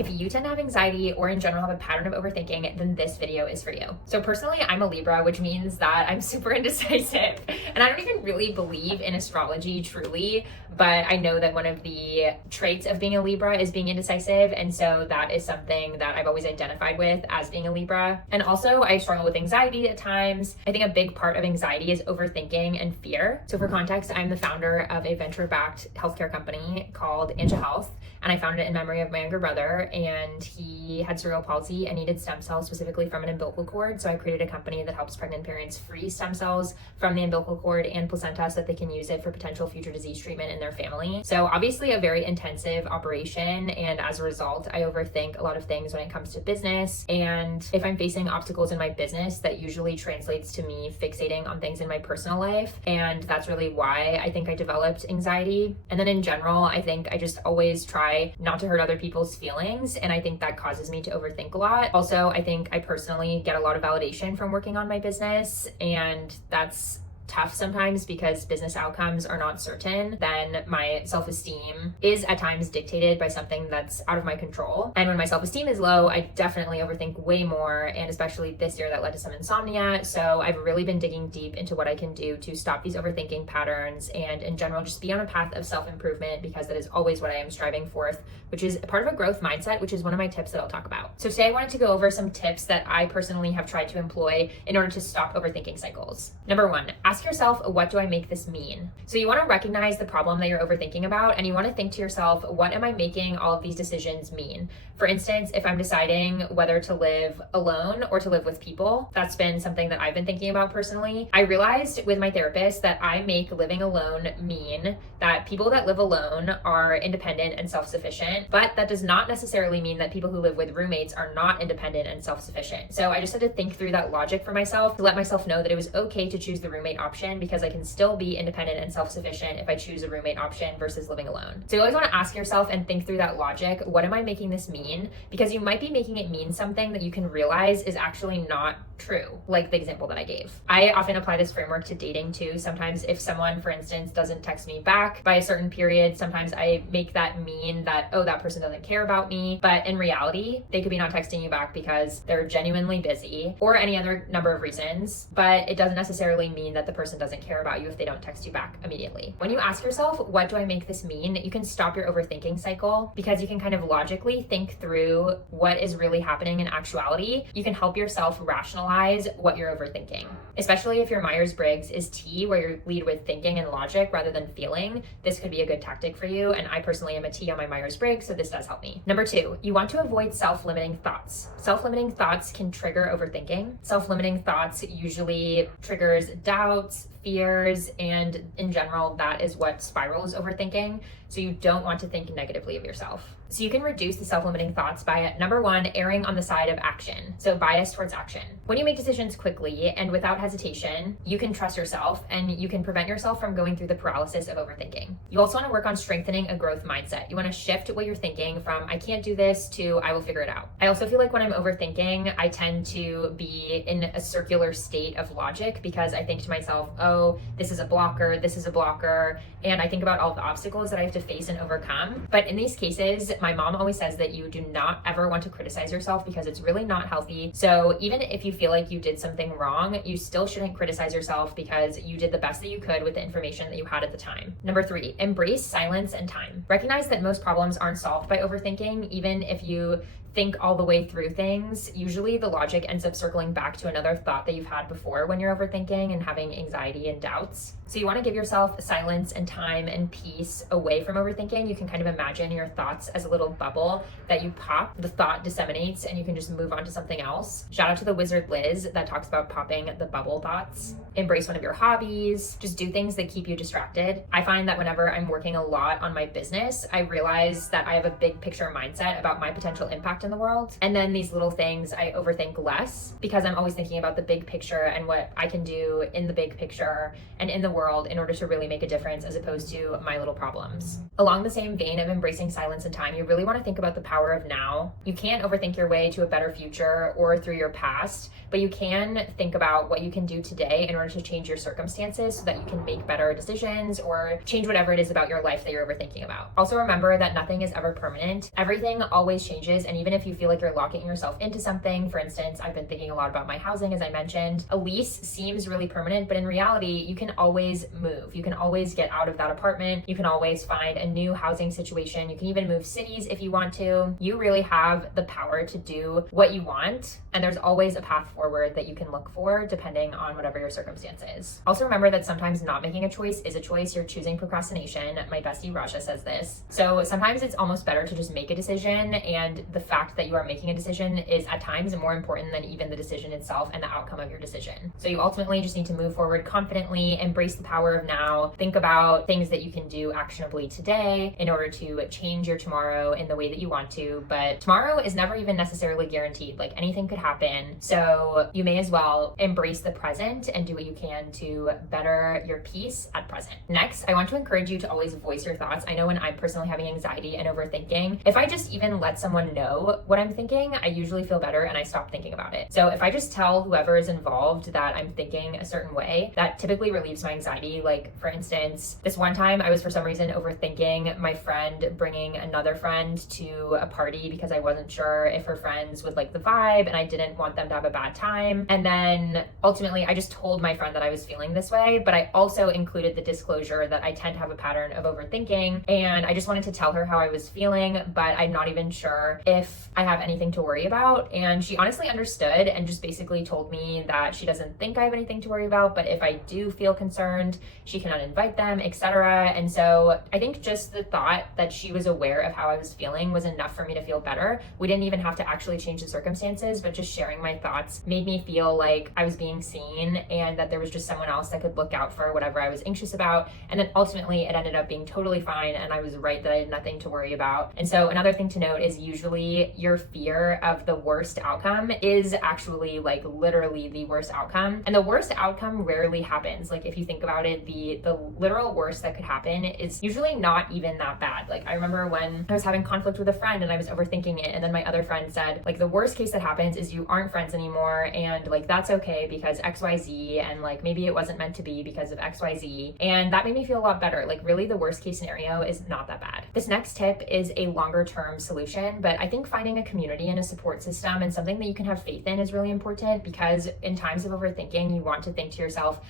If you tend to have anxiety or in general have a pattern of overthinking, then this video is for you. So personally, I'm a Libra, which means that I'm super indecisive. And I don't even really believe in astrology truly, but I know that one of the traits of being a Libra is being indecisive. And so that is something that I've always identified with as being a Libra. And also I struggle with anxiety at times. I think a big part of anxiety is overthinking and fear. So for context, I'm the founder of a venture-backed healthcare company called Anja Health. And I founded it in memory of my younger brother, and he had cerebral palsy and needed stem cells specifically from an umbilical cord. So I created a company that helps pregnant parents free stem cells from the umbilical cord and placenta so that they can use it for potential future disease treatment in their family. So obviously a very intensive operation, and as a result, I overthink a lot of things when it comes to business. And if I'm facing obstacles in my business, that usually translates to me fixating on things in my personal life. And that's really why I think I developed anxiety. And then in general, I think I just always try not to hurt other people's feelings. And I think that causes me to overthink a lot. Also, I think I personally get a lot of validation from working on my business, and that's tough sometimes because business outcomes are not certain. Then my self-esteem is at times dictated by something that's out of my control. And when my self-esteem is low, I definitely overthink way more. And especially this year, that led to some insomnia. So I've really been digging deep into what I can do to stop these overthinking patterns and in general, just be on a path of self-improvement, because that is always what I am striving for, which is part of a growth mindset, which is one of my tips that I'll talk about. So today I wanted to go over some tips that I personally have tried to employ in order to stop overthinking cycles. Number one, ask yourself, what do I make this mean? So you want to recognize the problem that you're overthinking about, and you want to think to yourself, what am I making all of these decisions mean? For instance, if I'm deciding whether to live alone or to live with people, that's been something that I've been thinking about personally. I realized with my therapist that I make living alone mean that people that live alone are independent and self-sufficient, but that does not necessarily mean that people who live with roommates are not independent and self-sufficient. So I just had to think through that logic for myself to let myself know that it was okay to choose the roommate option, because I can still be independent and self-sufficient if I choose a roommate option versus living alone. So you always want to ask yourself and think through that logic. What am I making this mean? Because you might be making it mean something that you can realize is actually not true, like the example that I gave. I often apply this framework to dating too. Sometimes if someone, for instance, doesn't text me back by a certain period, sometimes I make that mean that, oh, that person doesn't care about me. But in reality, they could be not texting you back because they're genuinely busy or any other number of reasons. But it doesn't necessarily mean that the person doesn't care about you if they don't text you back immediately. When you ask yourself, what do I make this mean? You can stop your overthinking cycle, because you can kind of logically think through what is really happening in actuality. You can help yourself rationalize what you're overthinking, especially if your Myers-Briggs is T, where you lead with thinking and logic rather than feeling. This could be a good tactic for you. And I personally am a T on my Myers-Briggs, so this does help me. Number two, you want to avoid self-limiting thoughts. Self-limiting thoughts can trigger overthinking. Self-limiting thoughts usually triggers doubts, fears, and in general, that is what spirals overthinking. So you don't want to think negatively of yourself. So you can reduce the self-limiting thoughts by, number one, erring on the side of action. So bias towards action. When you make decisions quickly and without hesitation, you can trust yourself and you can prevent yourself from going through the paralysis of overthinking. You also want to work on strengthening a growth mindset. You want to shift what you're thinking from, I can't do this, to I will figure it out. I also feel like when I'm overthinking, I tend to be in a circular state of logic, because I think to myself, oh, this is a blocker, this is a blocker. And I think about all the obstacles that I have to face and overcome. But in these cases, my mom always says that you do not ever want to criticize yourself, because it's really not healthy. So even if you feel like you did something wrong, you still shouldn't criticize yourself, because you did the best that you could with the information that you had at the time. Number three, embrace silence and time. Recognize that most problems aren't solved by overthinking. Even if you think all the way through things, usually the logic ends up circling back to another thought that you've had before when you're overthinking and having anxiety and doubts. So you want to give yourself silence and time and peace away from overthinking. You can kind of imagine your thoughts as a little bubble that you pop, the thought disseminates, and you can just move on to something else. Shout out to the wizard Liz that talks about popping the bubble thoughts. Embrace one of your hobbies. Just do things that keep you distracted. I find that whenever I'm working a lot on my business, I realize that I have a big picture mindset about my potential impact in the world. And then these little things I overthink less, because I'm always thinking about the big picture and what I can do in the big picture and in the world in order to really make a difference, as opposed to my little problems. Along the same vein of embracing silence and time, you really want to think about the power of now. You can't overthink your way to a better future or through your past, but you can think about what you can do today in order to change your circumstances so that you can make better decisions or change whatever it is about your life that you're overthinking about. Also remember that nothing is ever permanent. Everything always changes, and even if you feel like you're locking yourself into something, for instance, I've been thinking a lot about my housing, as I mentioned. A lease seems really permanent, but in reality, you can always move. You can always get out of that apartment. You can always find a new housing situation. You can even move cities if you want to. You really have the power to do what you want, and there's always a path forward that you can look for depending on whatever your circumstance is. Also remember that sometimes not making a choice is a choice. You're choosing procrastination. My bestie Rasha says this. So sometimes it's almost better to just make a decision, and the fact that you are making a decision is at times more important than even the decision itself and the outcome of your decision. So you ultimately just need to move forward confidently, embrace the power of now, think about things that you can do actionably today in order to change your tomorrow in the way that you want to. But tomorrow is never even necessarily guaranteed. Like, anything could happen. So you may as well embrace the present and do what you can to better your peace at present. Next, I want to encourage you to always voice your thoughts. I know when I'm personally having anxiety and overthinking, if I just even let someone know what I'm thinking, I usually feel better and I stop thinking about it. So if I just tell whoever is involved that I'm thinking a certain way, that typically relieves my anxiety. Like, for instance, this one time I was for some reason overthinking my friend bringing another friend to a party because I wasn't sure if her friends would like the vibe and I didn't want them to have a bad time. And then ultimately I just told my friend that I was feeling this way, but I also included the disclosure that I tend to have a pattern of overthinking, and I just wanted to tell her how I was feeling, but I'm not even sure if I have anything to worry about. And she honestly understood and just basically told me that she doesn't think I have anything to worry about, but if I do feel concerned, she can uninvite them, etc. And so I think just the thought that she was aware of how I was feeling was enough for me to feel better. We didn't even have to actually change the circumstances, but just sharing my thoughts made me feel like I was being seen and that there was just someone else that could look out for whatever I was anxious about. And then ultimately it ended up being totally fine, and I was right that I had nothing to worry about. And so another thing to note is usually your fear of the worst outcome is actually like literally the worst outcome. And the worst outcome rarely happens. Like, if you think about it, the literal worst that could happen is usually not even that bad. Like, I remember when I was having conflict with a friend and I was overthinking it, and then my other friend said, like, the worst case that happens is you aren't friends anymore, and like that's okay because XYZ, and like maybe it wasn't meant to be because of XYZ. And that made me feel a lot better. Like, really the worst case scenario is not that bad. This next tip is a longer term solution, but I think finding a community and a support system and something that you can have faith in is really important, because in times of overthinking, you want to think to yourself,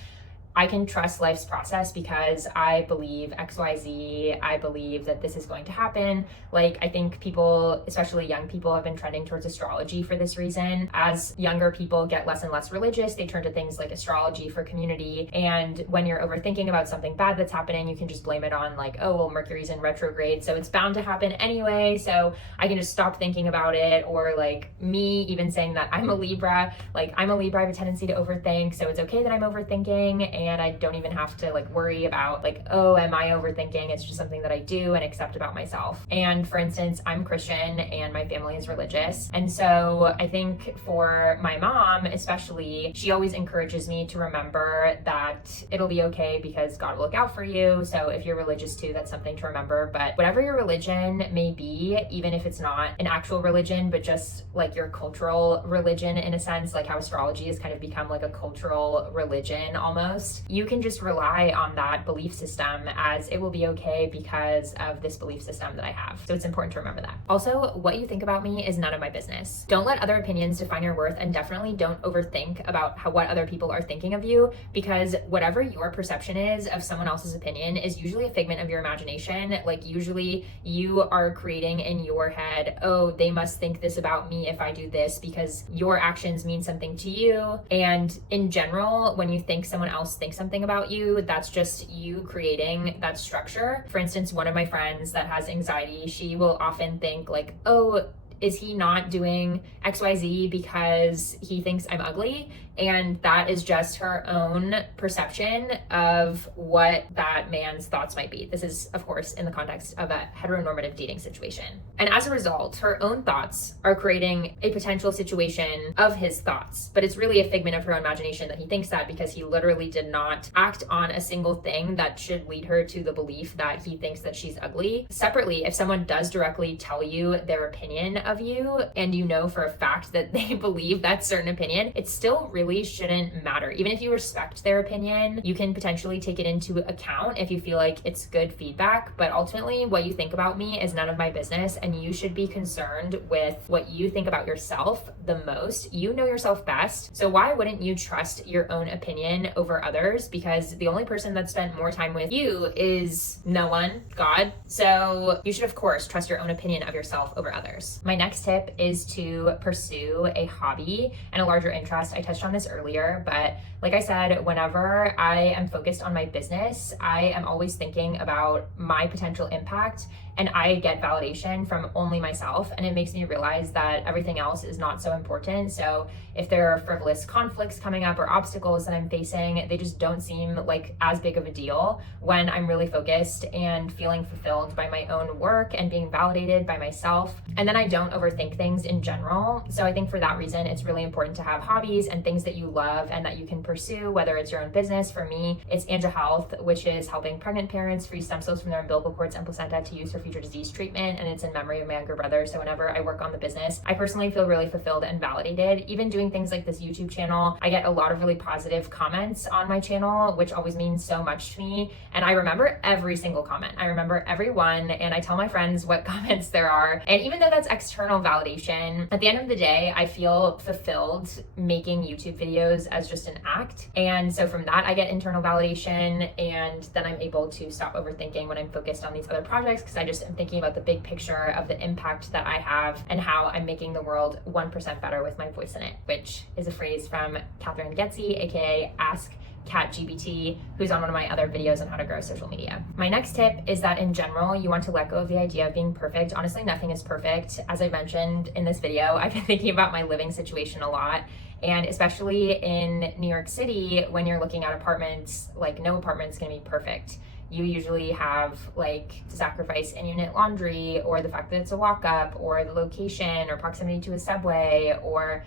I can trust life's process because I believe XYZ. I believe that this is going to happen. Like, I think people, especially young people, have been trending towards astrology for this reason. As younger people get less and less religious, they turn to things like astrology for community. And when you're overthinking about something bad that's happening, you can just blame it on like, oh, well, Mercury's in retrograde, so it's bound to happen anyway, so I can just stop thinking about it. Or like me even saying that I'm a Libra, like I'm a Libra, I have a tendency to overthink, so it's okay that I'm overthinking, and I don't even have to like worry about like, oh, am I overthinking? It's just something that I do and accept about myself. And for instance, I'm Christian and my family is religious. And so I think for my mom, especially, she always encourages me to remember that it'll be okay because God will look out for you. So if you're religious too, that's something to remember. But whatever your religion may be, even if it's not an actual religion, but just like your cultural religion in a sense, like how astrology has kind of become like a cultural religion almost, you can just rely on that belief system as it will be okay because of this belief system that I have. So it's important to remember that. Also, what you think about me is none of my business. Don't let other opinions define your worth, and definitely don't overthink about what other people are thinking of you, because whatever your perception is of someone else's opinion is usually a figment of your imagination. Like, usually you are creating in your head, oh, they must think this about me if I do this, because your actions mean something to you. And in general, when you think someone else thinks something about you, that's just you creating that structure. For instance, one of my friends that has anxiety, she will often think like, oh, is he not doing XYZ because he thinks I'm ugly? And that is just her own perception of what that man's thoughts might be. This is, of course, in the context of a heteronormative dating situation. And as a result, her own thoughts are creating a potential situation of his thoughts. But it's really a figment of her own imagination that he thinks that, because he literally did not act on a single thing that should lead her to the belief that he thinks that she's ugly. Separately, if someone does directly tell you their opinion of you and you know for a fact that they believe that certain opinion, it still really shouldn't matter. Even if you respect their opinion, you can potentially take it into account if you feel like it's good feedback. But ultimately, what you think about me is none of my business, and you should be concerned with what you think about yourself the most. You know yourself best. So why wouldn't you trust your own opinion over others? Because the only person that spent more time with you is no one, God. So you should, of course, trust your own opinion of yourself over others. My next tip is to pursue a hobby and a larger interest. I touched on this earlier, but like I said, whenever I am focused on my business, I am always thinking about my potential impact, and I get validation from only myself, and it makes me realize that everything else is not so important. So if there are frivolous conflicts coming up or obstacles that I'm facing, they just don't seem like as big of a deal when I'm really focused and feeling fulfilled by my own work and being validated by myself. And then I don't overthink things in general. So I think for that reason, it's really important to have hobbies and things that you love and that you can pursue, whether it's your own business. For me, it's Anja Health, which is helping pregnant parents free stem cells from their umbilical cords and placenta to use for future disease treatment, and it's in memory of my younger brother. So whenever I work on the business, I personally feel really fulfilled and validated. Even doing things like this YouTube channel, I get a lot of really positive comments on my channel, which always means so much to me. And I remember every single comment. I remember every one, and I tell my friends what comments there are. And even though that's external validation, at the end of the day, I feel fulfilled making YouTube videos as just an act. And so from that, I get internal validation, and then I'm able to stop overthinking when I'm focused on these other projects, because I just am thinking about the big picture of the impact that I have and how I'm making the world 1% better with my voice in it, which is a phrase from Catherine Getzy, aka Ask ChatGPT, who's on one of my other videos on how to grow social media. My next tip is that in general, you want to let go of the idea of being perfect. Honestly, nothing is perfect. As I mentioned in this video, I've been thinking about my living situation a lot. And especially in New York City, when you're looking at apartments, like no apartment's gonna be perfect. You usually have like to sacrifice in-unit laundry, or the fact that it's a walk-up, or the location or proximity to a subway, or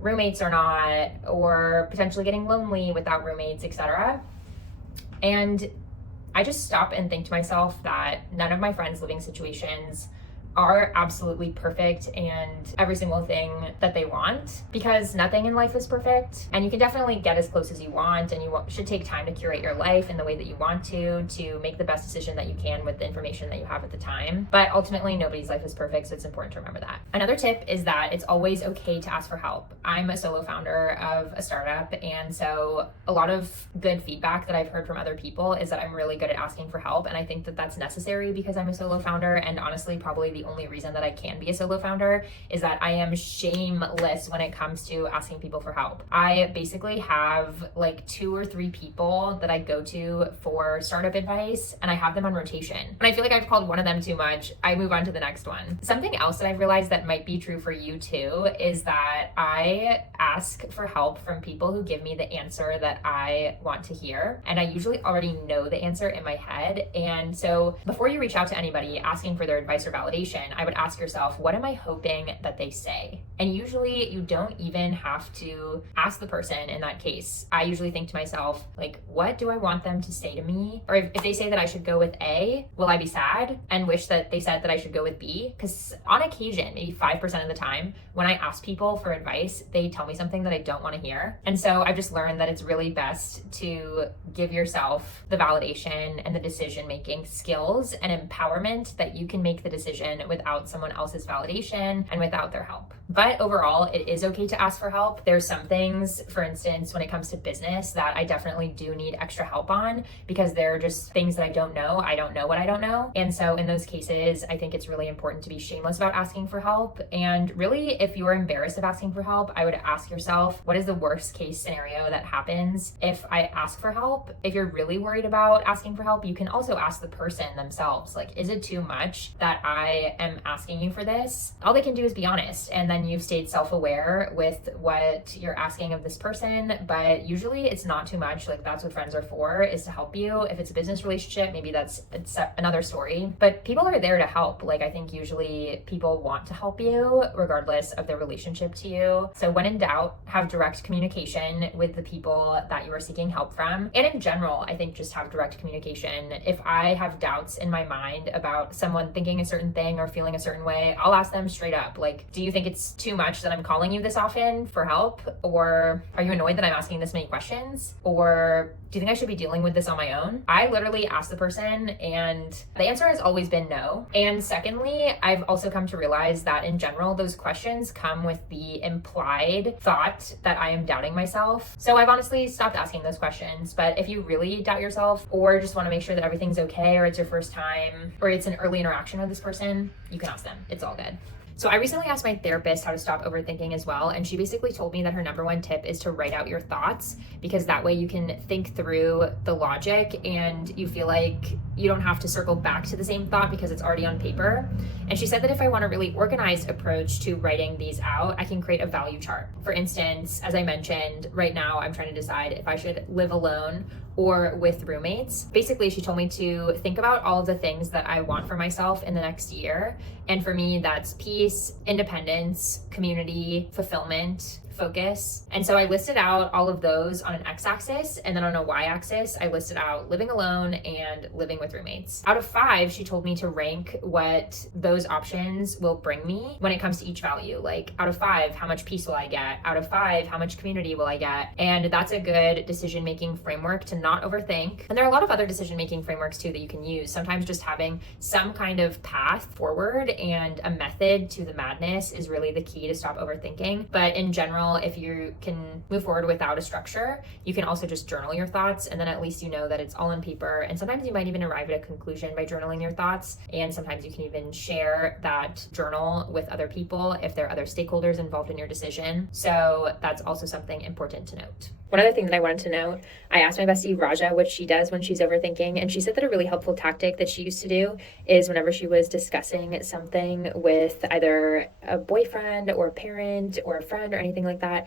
roommates or not, or potentially getting lonely without roommates, etc. And I just stop and think to myself that none of my friends' living situations are absolutely perfect and every single thing that they want, because nothing in life is perfect, and you can definitely get as close as you want, and you should take time to curate your life in the way that you want to make the best decision that you can with the information that you have at the time. But ultimately, nobody's life is perfect, so it's important to remember that. Another tip is that it's always okay to ask for help. I'm a solo founder of a startup, and so a lot of good feedback that I've heard from other people is that I'm really good at asking for help, and I think that that's necessary because I'm a solo founder, and honestly, probably the only reason that I can be a solo founder is that I am shameless when it comes to asking people for help. I basically have like 2 or 3 people that I go to for startup advice, and I have them on rotation. And I feel like I've called one of them too much, I move on to the next one. Something else that I've realized that might be true for you too is that I ask for help from people who give me the answer that I want to hear. And I usually already know the answer in my head. And so before you reach out to anybody asking for their advice or validation, I would ask yourself, what am I hoping that they say? And usually you don't even have to ask the person in that case. I usually think to myself, like, what do I want them to say to me? Or if they say that I should go with A, will I be sad and wish that they said that I should go with B? Because on occasion, maybe 5% of the time, when I ask people for advice, they tell me something that I don't want to hear. And so I've just learned that it's really best to give yourself the validation and the decision-making skills and empowerment that you can make the decision without someone else's validation and without their help. But overall, it is okay to ask for help. There's some things, for instance, when it comes to business, that I definitely do need extra help on because they're just things that I don't know. I don't know what I don't know. And so in those cases, I think it's really important to be shameless about asking for help. And really, if you're embarrassed of asking for help, I would ask yourself, what is the worst case scenario that happens if I ask for help? If you're really worried about asking for help, you can also ask the person themselves, like, is it too much that I am asking you for this? All they can do is be honest, and then you've stayed self-aware with what you're asking of this person, but usually it's not too much. Like, that's what friends are for, is to help you. If it's a business relationship, maybe it's another story, but people are there to help. Like, I think usually people want to help you regardless of their relationship to you. So when in doubt, have direct communication with the people that you are seeking help from. And in general, I think just have direct communication. If I have doubts in my mind about someone thinking a certain thing or feeling a certain way, I'll ask them straight up, like, do you think it's too much that I'm calling you this often for help? Or are you annoyed that I'm asking this many questions? Or do you think I should be dealing with this on my own? I literally asked the person, and the answer has always been no. And secondly, I've also come to realize that in general, those questions come with the implied thought that I am doubting myself. So I've honestly stopped asking those questions. But if you really doubt yourself, or just want to make sure that everything's okay, or it's your first time, or it's an early interaction with this person, you can ask them. It's all good. So I recently asked my therapist how to stop overthinking as well, and she basically told me that her number one tip is to write out your thoughts, because that way you can think through the logic and you feel like you don't have to circle back to the same thought because it's already on paper. And she said that if I want a really organized approach to writing these out, I can create a value chart. For instance, as I mentioned, right now I'm trying to decide if I should live alone or with roommates. Basically, she told me to think about all of the things that I want for myself in the next year. And for me, that's peace, independence, community, fulfillment, focus. And so I listed out all of those on an x-axis, and then on a y-axis, I listed out living alone and living with roommates. Out of 5, she told me to rank what those options will bring me when it comes to each value. Like, out of 5, how much peace will I get? Out of 5, how much community will I get? And that's a good decision-making framework to not overthink. And there are a lot of other decision-making frameworks too that you can use. Sometimes just having some kind of path forward and a method to the madness is really the key to stop overthinking. But in general, if you can move forward without a structure, you can also just journal your thoughts, and then at least you know that it's all on paper. And sometimes you might even arrive at a conclusion by journaling your thoughts. And sometimes you can even share that journal with other people if there are other stakeholders involved in your decision. So that's also something important to note. One other thing that I wanted to note, I asked my bestie Raja what she does when she's overthinking, and she said that a really helpful tactic that she used to do is whenever she was discussing something with either a boyfriend or a parent or a friend or anything like that,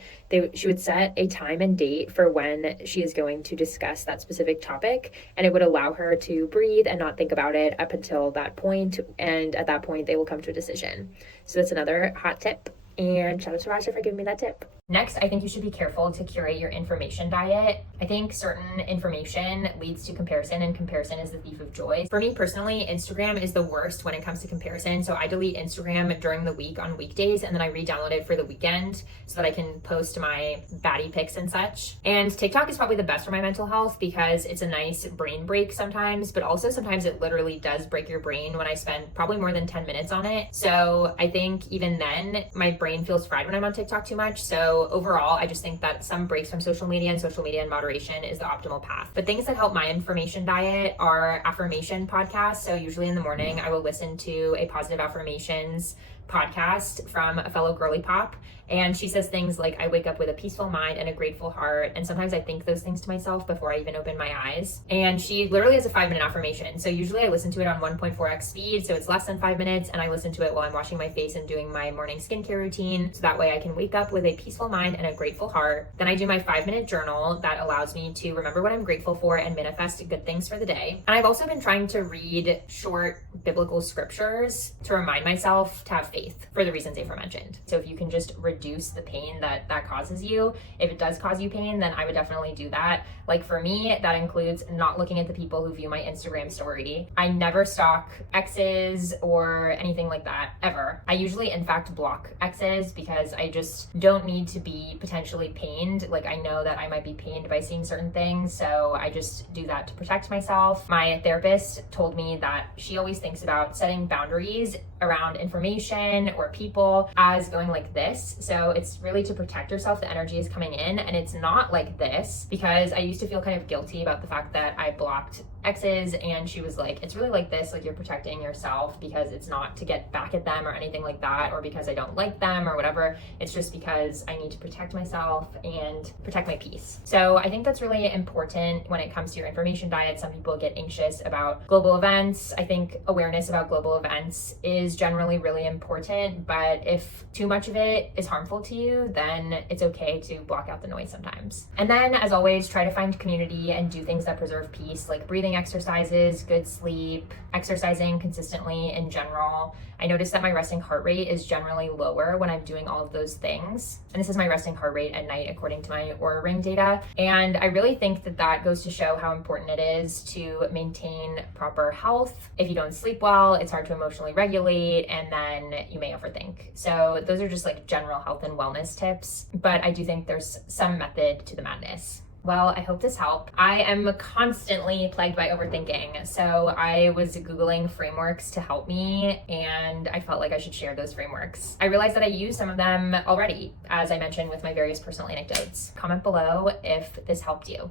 she would set a time and date for when she is going to discuss that specific topic, and it would allow her to breathe and not think about it up until that point, and at that point they will come to a decision. So that's another hot tip, and shout out to Raja for giving me that tip. Next, I think you should be careful to curate your information diet. I think certain information leads to comparison, and comparison is the thief of joy. For me personally, Instagram is the worst when it comes to comparison. So I delete Instagram during the week on weekdays, and then I re-download it for the weekend so that I can post my baddie pics and such. And TikTok is probably the best for my mental health because it's a nice brain break sometimes, but also sometimes it literally does break your brain when I spend probably more than 10 minutes on it. So I think even then, my brain feels fried when I'm on TikTok too much. So overall, I just think that some breaks from social media in moderation is the optimal path. But things that help my information diet are affirmation podcasts. So usually in the morning, I will listen to a positive affirmations podcast from a fellow girly pop, and she says things like, I wake up with a peaceful mind and a grateful heart, and sometimes I think those things to myself before I even open my eyes. And she literally has a 5-minute affirmation, so usually I listen to it on 1.4x speed, so it's less than 5 minutes, and I listen to it while I'm washing my face and doing my morning skincare routine, so that way I can wake up with a peaceful mind and a grateful heart. Then I do my 5-minute journal that allows me to remember what I'm grateful for and manifest good things for the day. And I've also been trying to read short biblical scriptures to remind myself to have faith for the reasons aforementioned. So if you can just reduce the pain that causes you, if it does cause you pain, then I would definitely do that. Like for me, that includes not looking at the people who view my Instagram story. I never stalk exes or anything like that, ever. I usually, in fact, block exes because I just don't need to be potentially pained. Like I know that I might be pained by seeing certain things, so I just do that to protect myself. My therapist told me that she always thinks about setting boundaries around information or people as going like this. So it's really to protect yourself. The energy is coming in, and it's not like this, because I used to feel kind of guilty about the fact that I blocked exes, and she was like, it's really like this, like you're protecting yourself because it's not to get back at them or anything like that, or because I don't like them or whatever. It's just because I need to protect myself and protect my peace. So I think that's really important when it comes to your information diet. Some people get anxious about global events. I think awareness about global events is generally really important, but if too much of it is harmful to you, then it's okay to block out the noise sometimes. And then, as always, try to find community and do things that preserve peace, like breathing exercises, good sleep, exercising consistently in general. I noticed that my resting heart rate is generally lower when I'm doing all of those things. And this is my resting heart rate at night, according to my Oura Ring data. And I really think that that goes to show how important it is to maintain proper health. If you don't sleep well, it's hard to emotionally regulate, and then you may overthink. So those are just like general health and wellness tips, but I do think there's some method to the madness. Well, I hope this helped. I am constantly plagued by overthinking, so I was Googling frameworks to help me, and I felt like I should share those frameworks. I realized that I use some of them already, as I mentioned with my various personal anecdotes. Comment below if this helped you.